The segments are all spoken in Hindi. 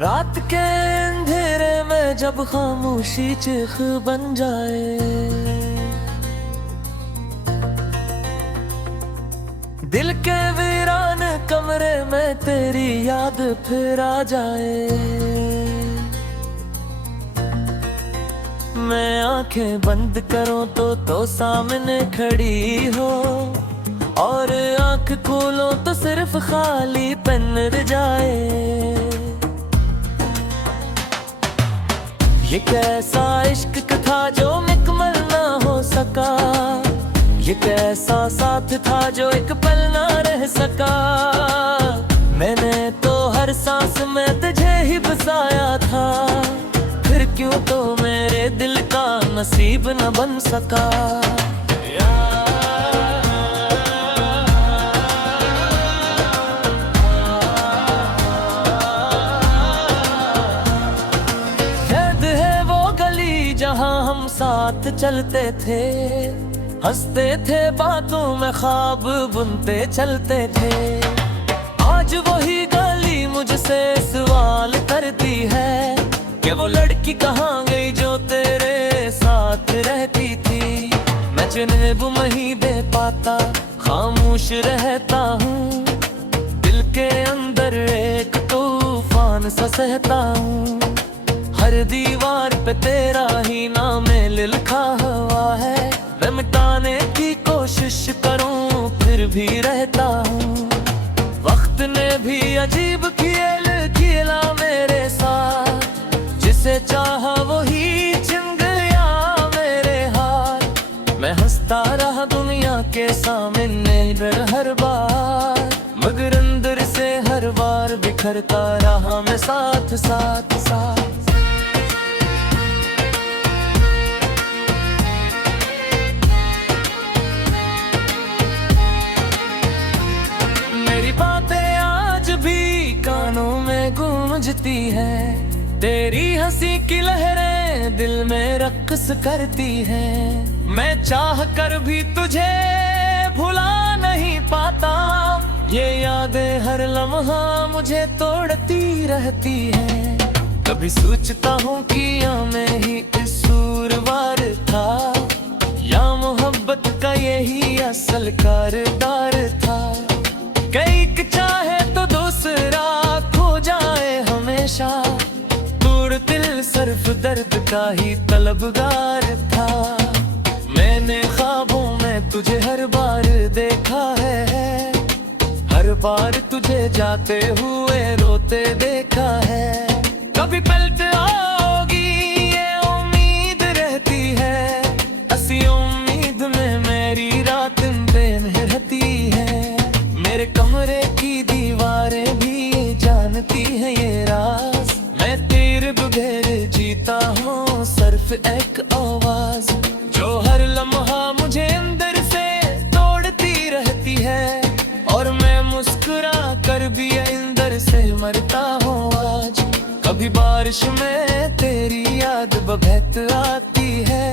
रात के अंधेरे में जब खामोशी चीख बन जाए, दिल के वीरान कमरे में तेरी याद फिर आ जाए। मैं आंखें बंद करूं तो सामने खड़ी हो, और आंख खोलो तो सिर्फ खाली पन रह जाए। ये कैसा इश्क था जो मुकम्मल ना हो सका, ये कैसा साथ था जो एक पल ना रह सका। मैंने तो हर सांस में तुझे ही बसाया था, फिर क्यों तो मेरे दिल का नसीब न बन सका। जहाँ हम साथ चलते थे, हंसते थे, बातों में ख्वाब बुनते चलते थे। आज वही गली मुझसे सवाल करती है कि वो लड़की कहाँ गई जो तेरे साथ रहती थी। मैं जवाब नहीं दे पाता, खामोश रहता हूँ, दिल के अंदर एक तूफान सा सहता हूँ। हर दीवार पे तेरा ही नाम लिखा हुआ है, मैं मिटाने की कोशिश करूं फिर भी रहता हूँ। वक्त ने भी अजीब खेल खेला मेरे साथ, जिसे चाहा वही छिन गया मेरे हाथ। मैं हंसता रहा दुनिया के सामने हर बार, मगर अंदर से हर बार बिखरता रहा मैं साथ साथ साथ। कानों में गूंजती है, तेरी हंसी की लहरें दिल में रक्स करती हैं। मैं चाह कर भी तुझे भुला नहीं पाता, ये यादें हर लम्हा मुझे तोड़ती रहती हैं। कभी सोचता हूँ कि या मैं ही कसूरवार था, या मोहब्बत का यही असल कारदार था। कई चाहे तो दूसरा खो जाए हमेशा, तोड़ दिल सिर्फ दर्द का ही तलबगार था। मैंने ख्वाबों में तुझे हर बार देखा है, हर बार तुझे जाते हुए रोते देखा है। कभी पलट आओगी ये उम्मीद रहती है, ऐसी उम्मीद में मेरी रात दिन रहती है। मेरे कमरे की दीवारें भी जानती है ये राज, मैं तेरे बगैर जीता हूँ सिर्फ एक आवाज, जो हर लम्हा मुझे अंदर से तोड़ती रहती है। और मैं मुस्कुरा कर भी अंदर से मरता हूँ आज। कभी बारिश में तेरी याद बहत आती है,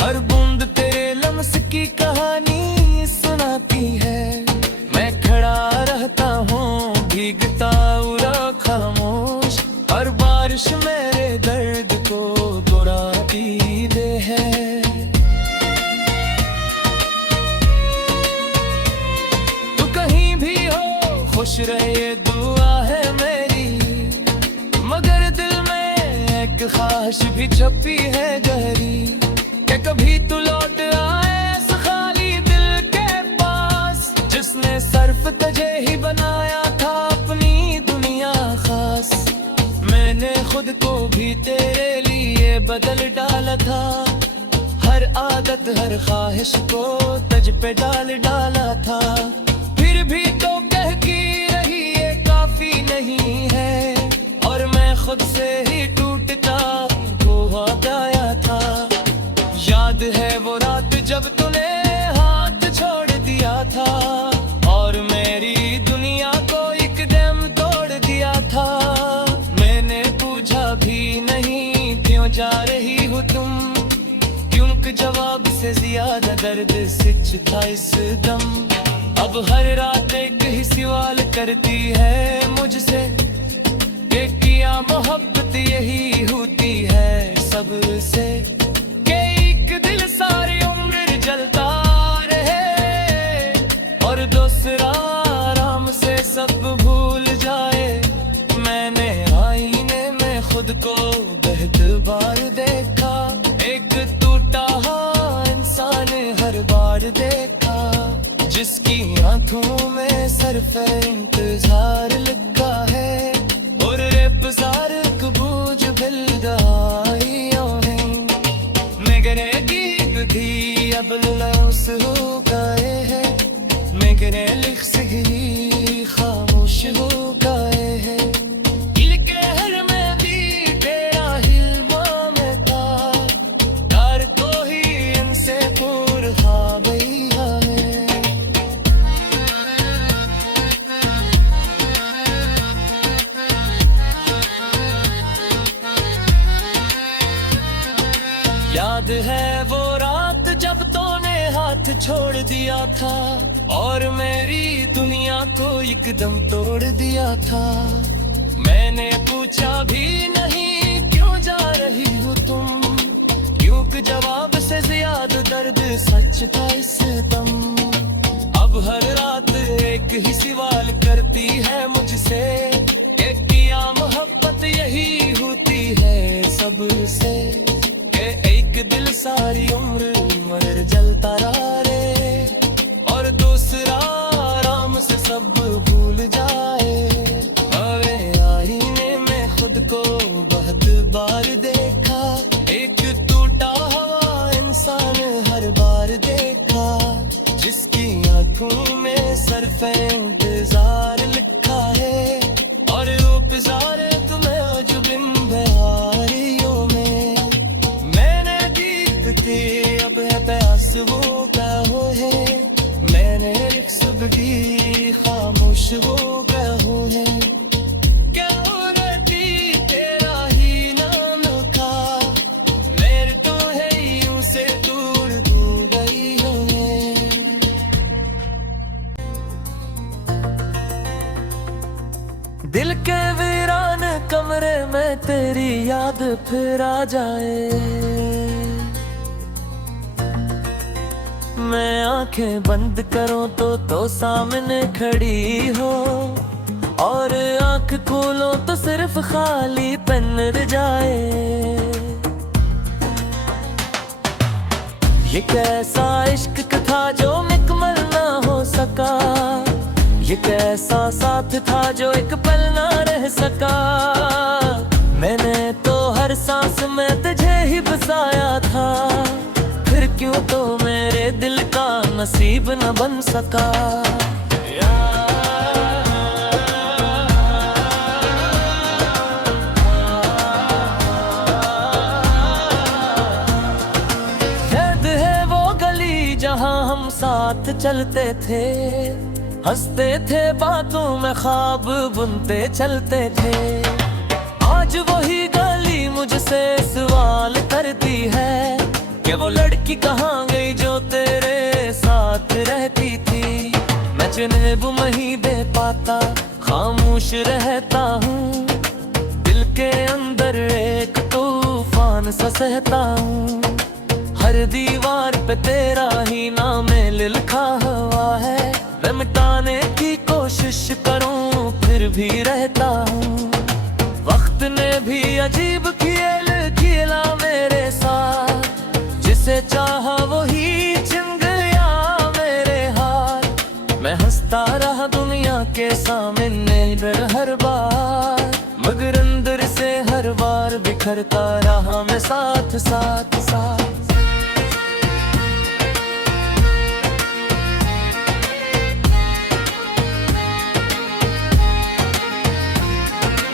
हर बूंद तेरे लम्स की कहानी सुनाती है। खड़ा रहता हूँ भीगता हुआ खामोश, हर बारिश मेरे दर्द को दोहराती दे है। तू कहीं भी हो खुश रहे दुआ है मेरी, मगर दिल में एक ख्वाहिश भी छपी है गहरी, कि कभी तू लौट आए सिर्फ तुझे ही बनाया था अपनी दुनिया खास। मैंने खुद को भी तेरे लिए बदल डाला था, हर आदत हर ख्वाहिश को तुझ पे डाला था। फिर भी तो कह की रही ये काफी नहीं है, और मैं खुद से ही टूटता हुआ गया था। याद है वो रात जब तूने हाथ छोड़ दिया था, और मेरी दुनिया को एकदम तोड़ दिया था। मैंने पूछा भी नहीं क्यों जा रही हो तुम, क्योंकि जवाब से ज्यादा दर्द सिच था इस दम। अब हर रात एक ही सवाल करती है मुझसे, ये किया मोहब्बत यही होती है सबसे, कि एक दिल सारी उम्र जलता रहे और दूसरा आराम से सब भूल जाए। मैंने आईने में खुद को बेहद बार देखा, एक टूटा हुआ इंसान हर बार देखा, जिसकी आंखों में सिर्फ इंतजार लिखा है और रेपजार कबूज बिल्दाइयों ने मेरे गीत थी अब लौस हो गए हैं, मेरे लिख सही खामोश हो गए हैं। दिल के हर में भी तेरा हिलवा में था, डर तो ही इनसे पूर खा गई है। याद है वो रात जब तूने हाथ छोड़ दिया था और मेरी दुनिया को एकदम तोड़ दिया था। मैंने पूछा भी नहीं क्यों जा रही हो तुम, क्योंकि जवाब से ज्यादा दर्द सच था इस दम। अब हर रात एक ही सवाल करती है मुझसे, कि किया मोहब्बत यही होती है सबसे, एक दिल सारी उम्र मर जलता रहा रे और दूसरा आराम से सब भूल जाए। अरे आईने में खुद को बहुत बार देखा, एक टूटा हुआ इंसान हर बार देखा, जिसकी आंखों में सिर्फ इंतजार लिखा है और उपजार तुम्हें अजबिन बहारियों में। अब है प्यास वो क्या हो है, मैंने एक सुबह खामोश हो गया हो है। क्या हो रहती तेरा ही नाम का, मेरे तो है यूं से दूर हो गई हो। दिल के वीरान कमरे में तेरी याद फिर आ जाए, मैं आंखें बंद करूं तो सामने खड़ी हो और आंख खोलो तो सिर्फ खाली पन रह जाए। ये कैसा इश्क था जो मुकम्मल ना हो सका, ये कैसा साथ था जो एक पल ना रह सका। मैंने तो हर सांस में तुझे ही बसाया था, फिर क्यों तो मेरे दिल का नसीब न बन सका। याद है वो गली जहां हम साथ चलते थे, हंसते थे बातों में ख्वाब बुनते चलते थे। आज वही गली मुझसे सवाल करती है कि वो लड़की कहाँ गई जो तेरे साथ रहती थी। मैं जनेब नहीं दे पाता, खामोश रहता हूँ, दिल के अंदर एक तूफान सा सहता हूँ। हर दीवार पे तेरा ही नाम लिखा हुआ है, मैं मिटाने की कोशिश करूँ फिर भी रहता हूँ। वक्त ने भी अजीब खेल खेला मेरे साथ, जिसे चाहा वही चिन गया मेरे हाथ। मैं हंसता रहा दुनिया के सामने हर बार, मगर अंदर से हर बार बिखरता रहा मैं साथ साथ साथ।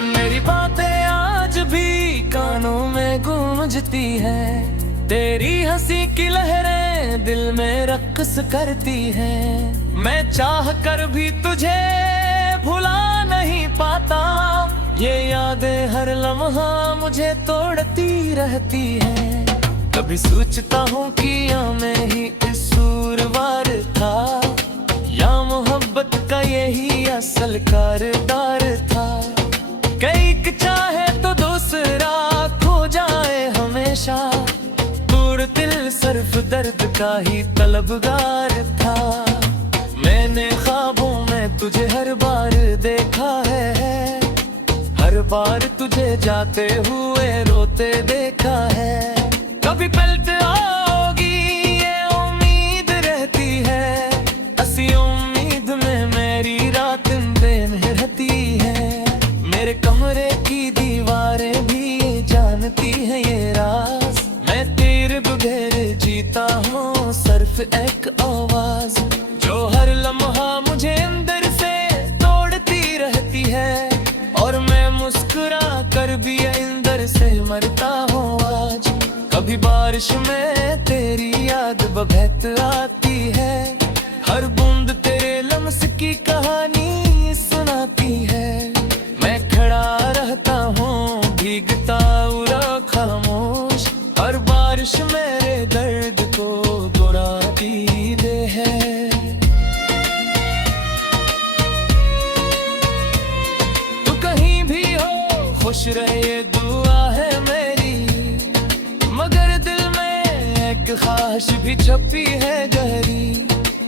मेरी बातें आज भी कानों में गूंजती है, तेरी हंसी की लहरें दिल में रक्स करती हैं। मैं चाह कर भी तुझे भुला नहीं पाता, ये यादें हर लम्हा मुझे तोड़ती रहती हैं। कभी सोचता हूँ कि या मैं ही कसूरवार था, या मोहब्बत का यही असल कारदार था। कई दर्द का ही तलबगार था। मैंने ख्वाबों में तुझे हर बार देखा है, हर बार तुझे जाते हुए रोते देखा है। कभी पलट आओगी ये उम्मीद रहती है, ऐसी उम्मीद में मेरी रात दिन रहती है। मेरे कमरे की दीवारें भी जानती है ये राज, मैं तेरे बगैर जीता हूँ सिर्फ एक आवाज, जो हर लम्हा मुझे अंदर से तोड़ती रहती है। और मैं मुस्कुरा कर भी अंदर से मरता हूँ आज। कभी बारिश में तेरी याद बहत आती है, हर बूंद तेरे लम्स की कहानी सुनाती है। मैं खड़ा रहता हूँ भीगता हुआ खामोश, हर बारिश मेरे दर्द को दोहराती है। तू कहीं भी हो खुश रहे ये दुआ है मेरी, मगर दिल में एक ख्वाहिश भी छपी है गहरी,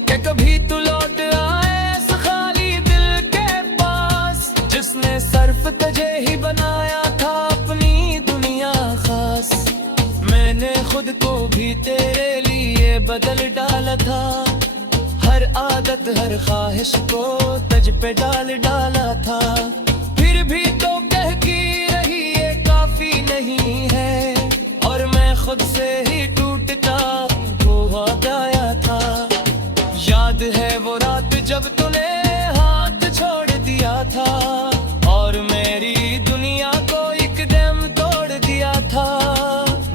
कि कभी तू लौट आए इस खाली दिल के पास, जिसने सिर्फ तुझे ही बनाया था अपनी दुनिया खास। मैंने खुद को भी तेरे लिए बदल डाला था, हर आदत हर ख्वाहिश को तुझ पे डाला था। फिर भी तो कहती रही ये काफी नहीं है, और मैं खुद से ही टूटता हुआ गया था। याद है वो रात जब तूने हाथ छोड़ दिया था, और मेरी दुनिया को एकदम तोड़ दिया था।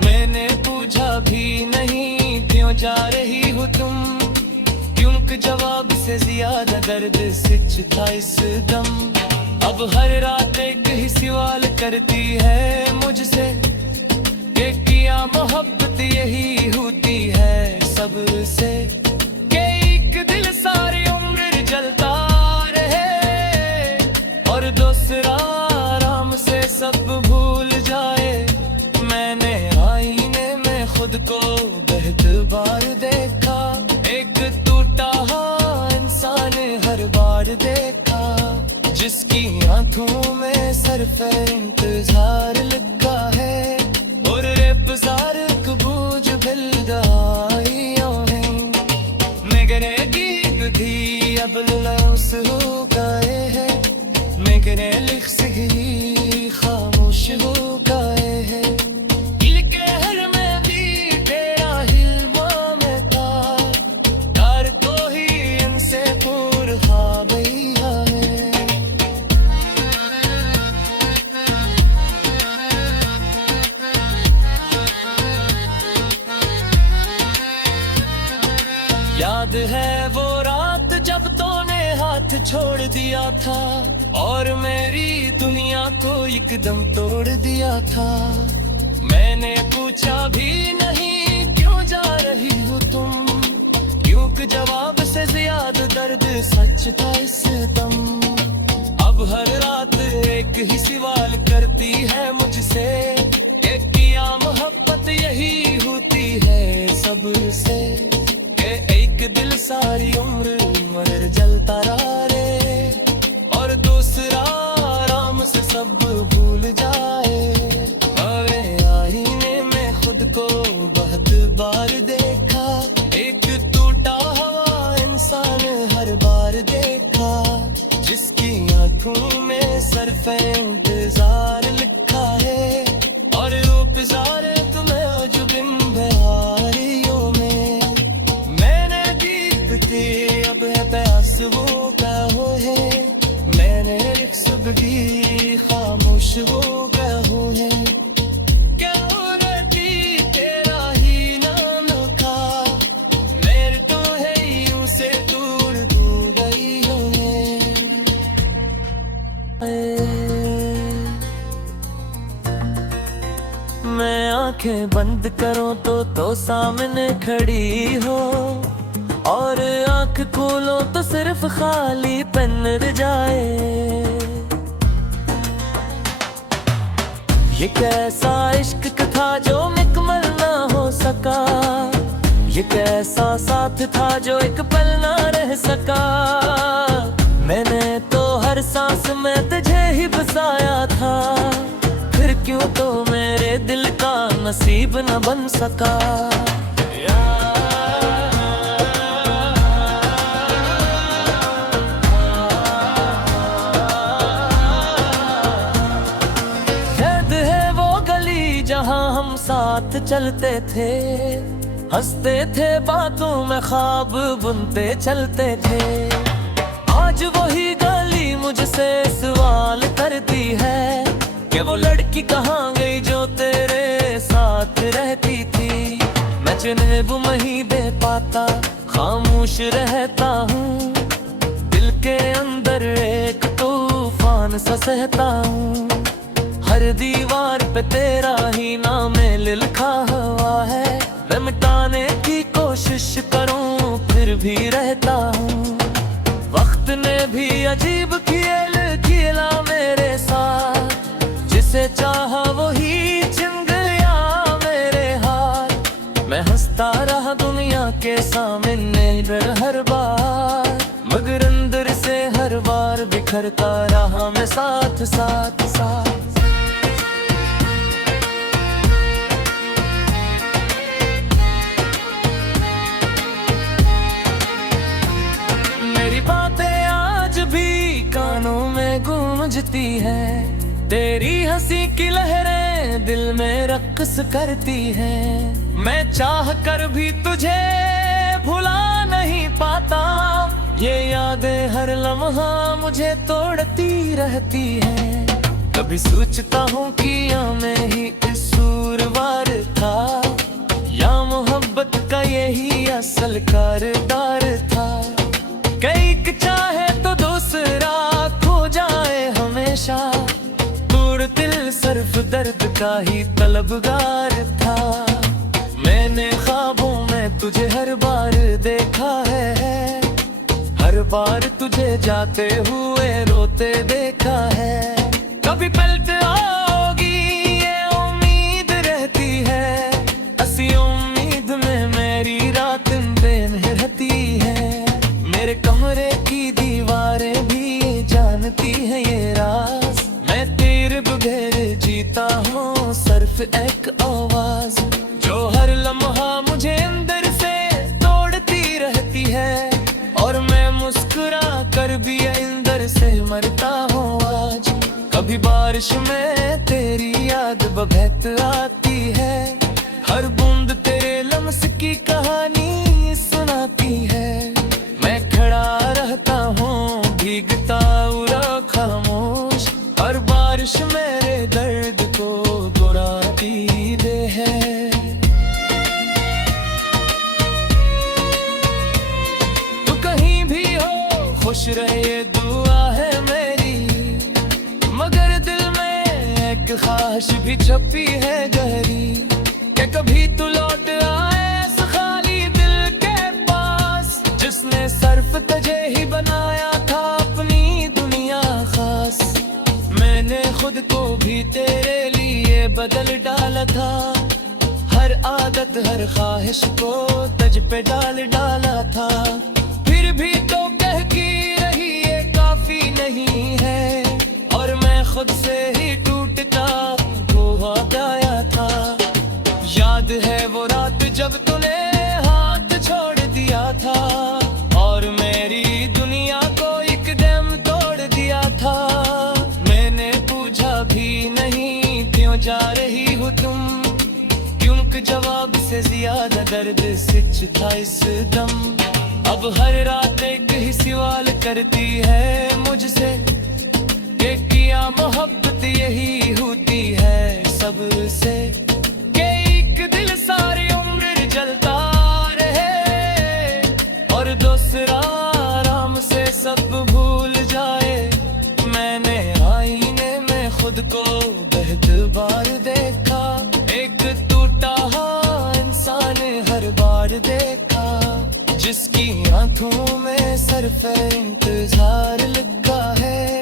मैंने पूछा भी नहीं क्यों जा रही हो तुम, क्योंकि जवाब से ज्यादा दर्द सच था इस दम। अब हर रात एक ही सवाल करती है मुझसे, कि क्या मोहब्बत यही होती है सबसे, कि एक दिल सारी उम्र जलता रहे, और दूसरा आराम से सब भूल जाए। मैंने आईने में खुद को बहुत बार देखा, एक टूटा हुआ इंसान हर बार देखा, जिसकी आंखों में सिर्फ इंतजार लिखा है, और रेपजार कबूज बिल्दाइयों है। मेरे गीत थी अब लौस हो गए हैं, मेरे लिख सही खामोश हो गए हैं। दिल के हर में भी तेरा हिलवा में था, डर तो ही इनसे पूर खा गया है। याद है वो रात जब तूने हाथ छोड़ दिया था, और मेरी दुनिया को एकदम तोड़ दिया था। मैंने पूछा भी नहीं क्यों जा रही हो तुम, क्योंकि जवाब से ज्यादा दर्द सच था इस दम। अब हर रात एक ही सवाल करती है मुझसे, कि क्या मोहब्बत यही होती है सबसे, एक दिल सारी उम्र मर जलता रहा रे, और दूसरा आराम से सब भूल जाए। अरे आईने में खुद को बहुत बार देखा, एक टूटा हुआ इंसान हर बार देखा, जिसकी आंखों में सिर्फ इंतजार लिखा है, और रूप जार तुम्हें अजबिन बहारियों में। अब है प्यास वो क्या हो है, मैंने एक सुबह खामोश वो क्या हो है। क्या रहती तेरा ही नाम का, मेरे तो है यूं से दूर दूर गई हो मैं आंखें बंद करूं तो सामने खड़ी हो, और आंख खोलो तो सिर्फ खाली पन रह जाए। ये कैसा इश्क था जो मुकम्मल ना हो सका, ये कैसा साथ था जो एक पल ना रह सका। मैंने तो हर सांस में तुझे ही बसाया था, फिर क्यों तो मेरे दिल का नसीब न बन सका। याद है वो गली जहां हम साथ चलते थे, हंसते थे बातों में ख्वाब बुनते चलते थे। आज वही गली मुझसे सवाल करती है कि वो लड़की कहाँ गई जो तेरे साथ रहती थी। मैं जिन्हें नहीं दे पाता, खामोश रहता हूँ, दिल के अंदर एक तूफान सा सहता हूँ। हर दीवार पे तेरा ही नाम लिखा हुआ है, मैं मिटाने की कोशिश करूं फिर भी रहता हूँ। वक्त ने भी अजीब खेल खेला मेरे साथ, जिसे चाहा वही छिन गया मेरे हाथ। मैं हंसता रहा दुनिया के सामने हर बार, मगर अंदर से हर बार बिखरता रहा मैं साथ साथ साथ। कानों में गूंजती है, तेरी हंसी की लहरें दिल में रक्स करती हैं। मैं चाह कर भी तुझे भुला नहीं पाता, ये यादें हर लम्हा मुझे तोड़ती रहती हैं। कभी सोचता हूँ कि मैं ही कसूरवार था, या मोहब्बत का यही असल कारदार था। कई चाहे तो दूसरा खो जाए हमेशा, तोड़ दिल सिर्फ दर्द का ही तलबगार था। मैंने ख्वाबों में तुझे हर बार देखा है, हर बार तुझे जाते हुए रोते देखा है। कभी पलट आओगी ये उम्मीद रहती है, ऐसी उम्मीद में मेरी रात दिन रहती है। मेरे कमरे की दीवारें भी जानती है ये राज, मैं तेरे बगैर जीता हूँ सिर्फ एक आवाज, जो हर लम्हा मुझे अंदर से तोड़ती रहती है। और मैं मुस्कुरा कर भी अंदर से मरता हूँ आज। कभी बारिश में तेरी याद बहत आती है, हर बूंद तेरे लम्स की कहानी सुनाती है। रहता हूँ भीगता हुआ खामोश, हर बारिश मेरे दर्द को दोहराती दे है। तू कहीं भी हो खुश रहे दुआ है मेरी, मगर दिल में एक ख्वाहिश भी छपी है गहरी, कि कभी तू लौट आए इस खाली दिल के पास, जिसने सिर्फ तुझे ही बनाया था अपनी दुनिया खास। मैंने खुद को भी तेरे लिए बदल डाला था, हर आदत हर ख्वाहिश को तुझ पे डाला था। फिर भी तो कहती रही ये काफी नहीं है, और मैं खुद से ही टूटता हुआ गया था। याद है वो रात जब तूने हाथ छोड़ दिया था, और मेरी दुनिया को एकदम तोड़ दिया था। मैंने पूछा भी नहीं क्यों जा रही हो तुम, क्योंकि जवाब से ज्यादा दर्द सिच था इस दम। अब हर रात एक ही सवाल करती है मुझसे, कि किया मोहब्बत यही होती है सबसे, कि एक दिल सारी उम्र जलता रहे और दूसरा आराम से सब भूल जाए। मैंने आईने में खुद को बहुत बार देखा, एक टूटा हुआ इंसान हर बार देखा, जिसकी आंखों में सिर्फ इंतजार लिखा है,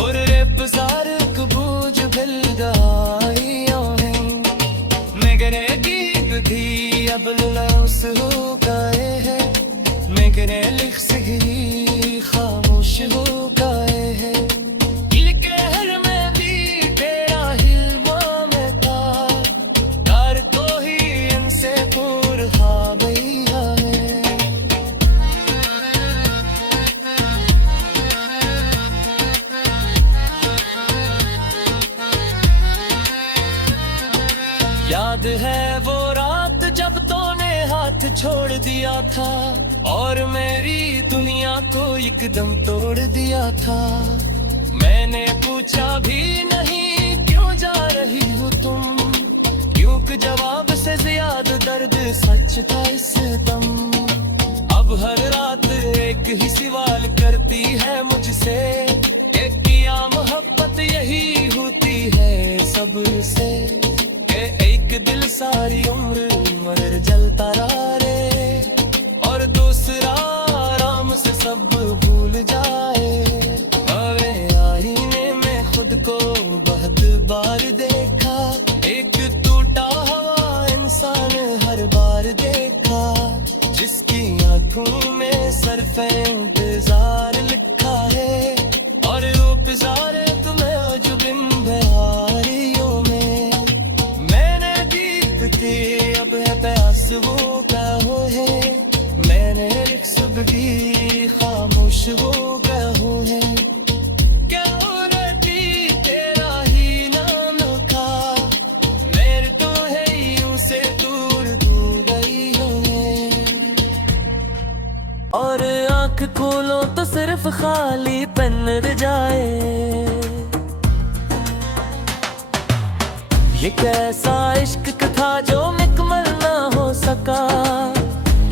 और रेपजार कबूज बिल्दाइयों है। मगर एक थी अब लौस हो fikre lik sihri खामोश हो गए हैं। दिल के हर में भी तेरा हिलवा में था, प्यार तो ही इनसे दूर हा गया है। याद है वो रात जब तूने हाथ छोड़ दिया था और मेरी दुनिया को एकदम तोड़ दिया था। मैंने पूछा भी नहीं क्यों जा रही हो तुम, क्योंकि जवाब से ज्यादा दर्द सच था इस दम। अब हर रात एक ही सवाल करती है मुझसे, एक किया मोहब्बत यही होती है सबसे, कि एक दिल सारी उम्र मर जलता रहा रे और दूसरा आराम से सब भूल जाए। अरे आईने में खुद को बहुत बार देखा, एक टूटा हुआ इंसान हर बार देखा, जिसकी आंखों में सिर्फ इंतजार लिखा है और रूप ज़ारे तुम्हें अजबिन बहारियों में। मैंने जीत के अब है प्यास वो क्या हो है, मैंने एक सुबह खामोश हो गया हो है। क्या रहती तेरा ही नाम का, मेरे तो है यूं से दूर दूर गई हो। और आंख खोलो तो सिर्फ खाली पन रह जाए। ये कैसा इश्क था जो मुकम्मल ना हो सका,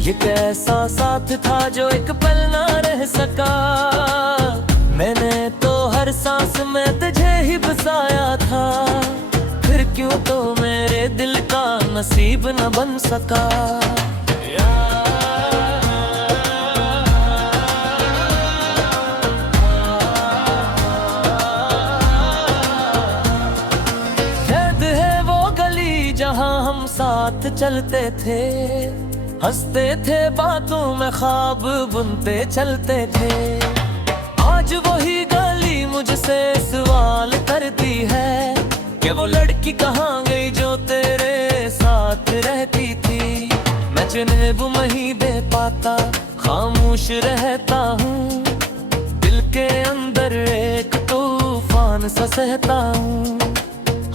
ये कैसा साथ था जो एक पल ना रह सका। मैंने तो हर सांस में तुझे ही बसाया था, फिर क्यों तो मेरे दिल का नसीब न बन सका। याद है वो गली जहां हम साथ चलते थे, हंसते थे बातों में ख्वाब बुनते चलते थे। आज वही गली मुझसे सवाल करती है कि वो लड़की कहाँ गई जो तेरे साथ रहती थी। मैं जवाब नहीं दे पाता, खामोश रहता हूँ, दिल के अंदर एक तूफान सा सहता हूँ।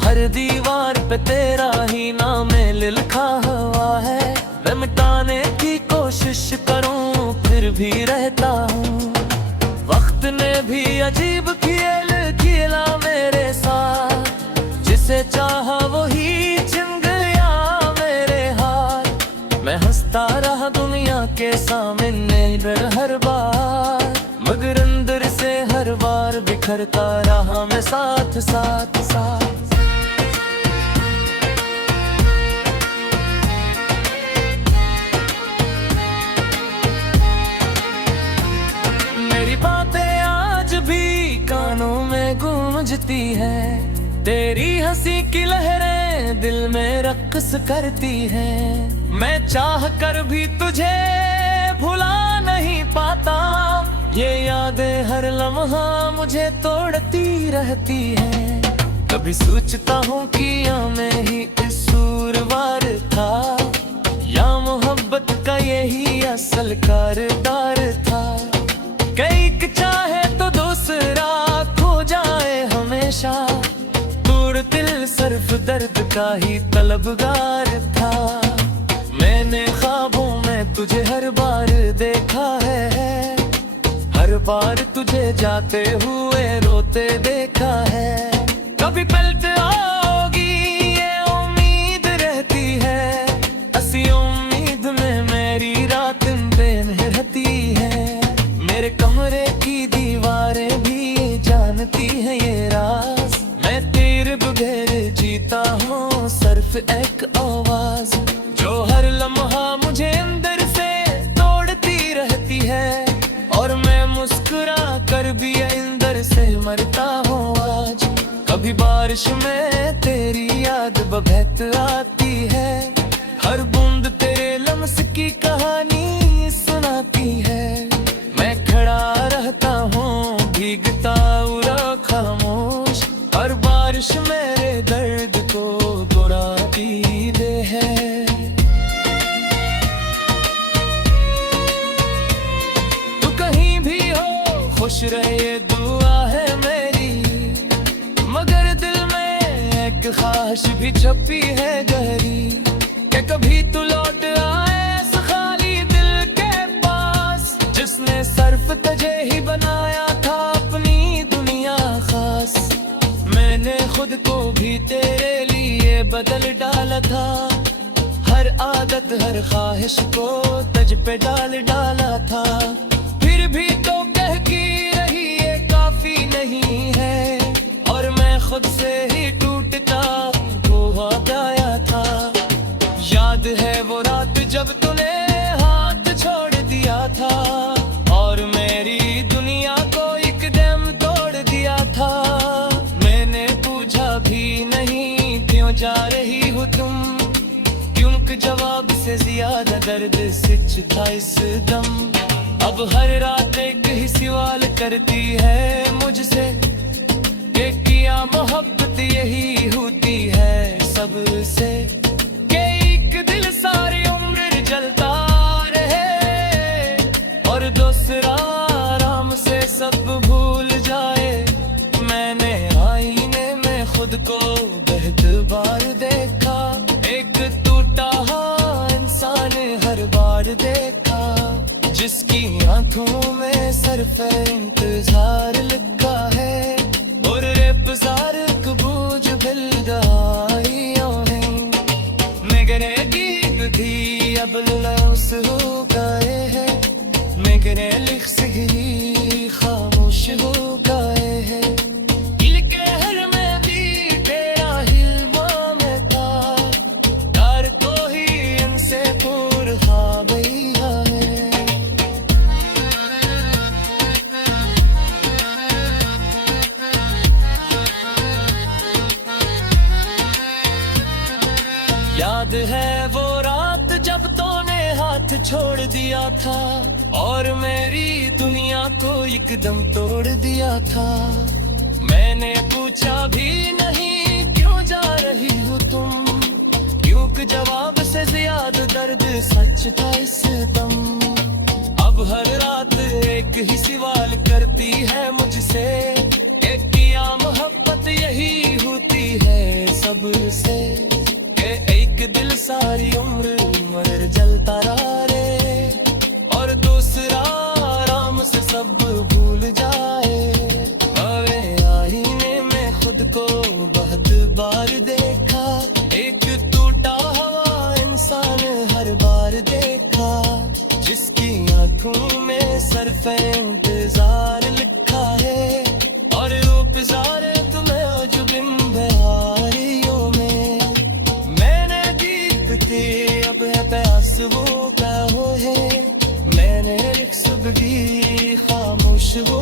हर दीवार पे तेरा ही नाम लिखा हुआ है, मैं मिटाने की कोशिश करूं फिर भी रहता हूँ। वक्त ने भी अजीब खेल खेला मेरे साथ, जिसे चाहा वही छिन गया मेरे हाथ। मैं हंसता रहा दुनिया के सामने हर बार, मगर अंदर से हर बार बिखरता रहा मैं साथ साथ साथ। बातें आज भी कानों में गूंजती है, तेरी हंसी की लहरें दिल में रक्स करती हैं। मैं चाह कर भी तुझे भुला नहीं पाता, ये यादें हर लम्हा मुझे तोड़ती रहती हैं। कभी सोचता हूँ कि या मैं ही कसूरवार था, या मोहब्बत का यही असल कारदार था। कई चाहे तो दूसरा खो जाए हमेशा, दूर दिल सिर्फ दर्द का ही तलबगार था। मैंने ख्वाबों में तुझे हर बार देखा है, हर बार तुझे जाते हुए रोते देखा है। कभी पलट आओगी ये उम्मीद रहती है, ऐसी उम्मीद में मेरी रात दिन रहती है। मेरे कमरे की दीवारें भी जानती है ये राज, मैं तेरे बगैर जीता हूँ सिर्फ एक आवाज, जो हर लम्हा मुझे अंदर से तोड़ती रहती है। और मैं मुस्कुरा कर भी अंदर से मरता हूँ आज। कभी बारिश में तेरी याद बहत आती है, हर बूंद तेरे लम्स की कहानी सुनाती है। खुश रहे ये दुआ है मेरी, मगर दिल में एक ख्वाहिश भी छपी है गहरी कि कभी तू लौट आए इस खाली दिल के पास, जिसने सिर्फ तुझे ही बनाया था अपनी दुनिया खास। मैंने खुद को भी तेरे लिए बदल डाला था, हर आदत हर ख्वाहिश को तुझ पे डाल डाला था। फिर भी तो कहती रही ये काफी नहीं है, और मैं खुद से ही टूटता हुआ गाया था। याद है वो रात जब तूने हाथ छोड़ दिया था, और मेरी दुनिया को एकदम तोड़ दिया था। मैंने पूछा भी नहीं क्यों जा रही हो तुम, क्योंकि जवाब से ज्यादा दर्द सच था इस दम। अब हर रात एक ही सवाल करती है मुझसे कि क्या मोहब्बत यही होती है सबसे, कि एक दिल सारी उम्र जलता रहे और दूसरा आराम से सब भूल जाए। मैंने आईने में खुद को बहुत बार देखा, एक टूटा हुआ इंसान हर बार देखा, जिसकी आंखों में सिर्फ इंतजार लिखा है, और रेपजार कबूज बिल्दाइयों ने मेरे गीत थी अब लौस हो गए हैं, मेरे लिख सही खामोश हो गए हैं। याद है वो रात जब तूने हाथ छोड़ दिया था, और मेरी दुनिया को एकदम तोड़ दिया था। मैंने पूछा भी नहीं क्यों जा रही हो तुम, क्योंकि जवाब से ज्यादा दर्द सच था इस दम। अब हर रात एक ही सवाल करती है मुझसे कि क्या मोहब्बत यही होती है सबसे, एक दिल सारी उम्र मर जलता रहा रे, और दूसरा आराम से सब भूल जाए। अरे आईने में खुद को बहुत बार देखा, एक टूटा हुआ इंसान हर बार देखा, जिसकी आंखों में सिर्फ इंतजार लिखा है, और रूप जार तुम्हें जो बिंबियों में। अब है प्यास वो क्या हो है, मैंने रिक्स भी खामोश हो